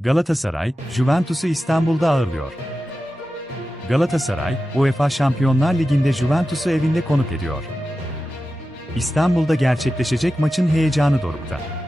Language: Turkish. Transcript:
Galatasaray, Juventus'u İstanbul'da ağırlıyor. Galatasaray, UEFA Şampiyonlar Ligi'nde Juventus'u evinde konuk ediyor. İstanbul'da gerçekleşecek maçın heyecanı dorukta.